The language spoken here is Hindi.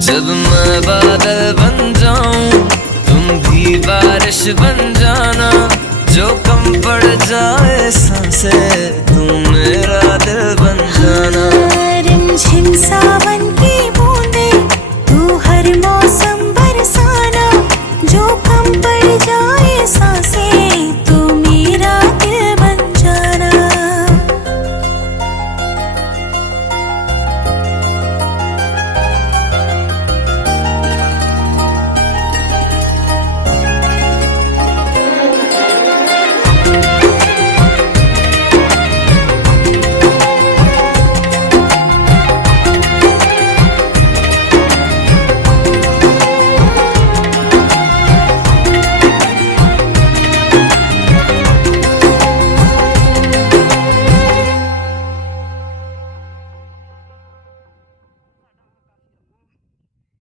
जब मैं बादल बन जाऊं तुम भी बारिश बन जाना, जो कम पड़ जाए सांसें तुम मेरा दिल बन जाना। रिमझिम सावन